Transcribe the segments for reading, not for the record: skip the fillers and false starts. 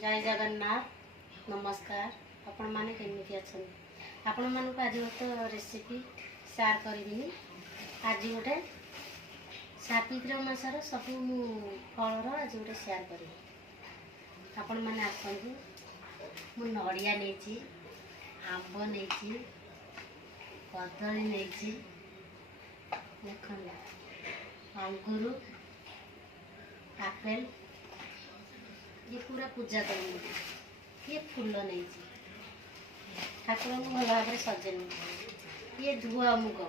जय जगन्नाथ नमस्कार। आपण माने केमिति अछन आपण मान को आज गोटे रेसिपी शेयर करिबिनी। आज गोटे सावित्र मासर सब फलर आज गोटे शेयर करी आपण माने आसंतु। मु नड़िया नहीं आंब नहीं कदली नहीं देख अंगूर आपेल ये पूरा पूजा कर ये फूल नहीं ठाकुर को भल भाव सजे ये धुआ मुग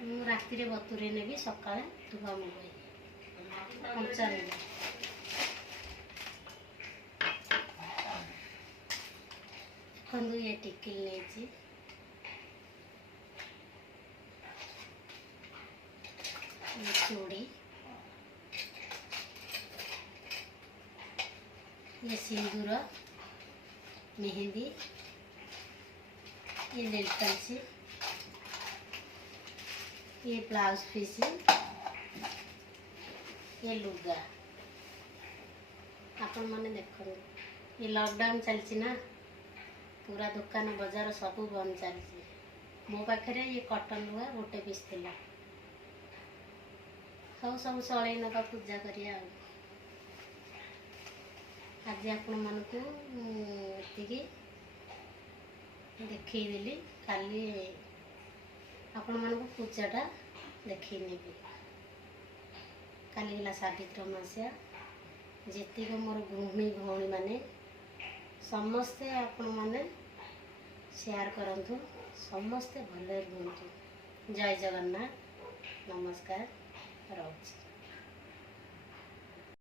मु राति बतुरे नेबी सका धुआ मुग कंचा मुग देखु ये टिकिल नहीं चूड़ी ये सिंदूर मेहंदी ये नेल पेंसिल ये ब्लाउज पीस ये लुगा आपण मैंने देख ये लॉकडाउन चलती ना पूरा दुकान बाजार सब बंद चलती मो पाखे ये कॉटन लुगा गोटे पीस थी हाँ सब चल ना पूजा करिया आज आपण मानक देखली काली आपण मानक पूजाटा देखने काली है सावित्र मासिया जीक मोर गृहिणी भौणी मैंने समस्ते आपण मैंने शेयर करंतु समस्ते भले रुहतु। जय जगन्नाथ नमस्कार रोज।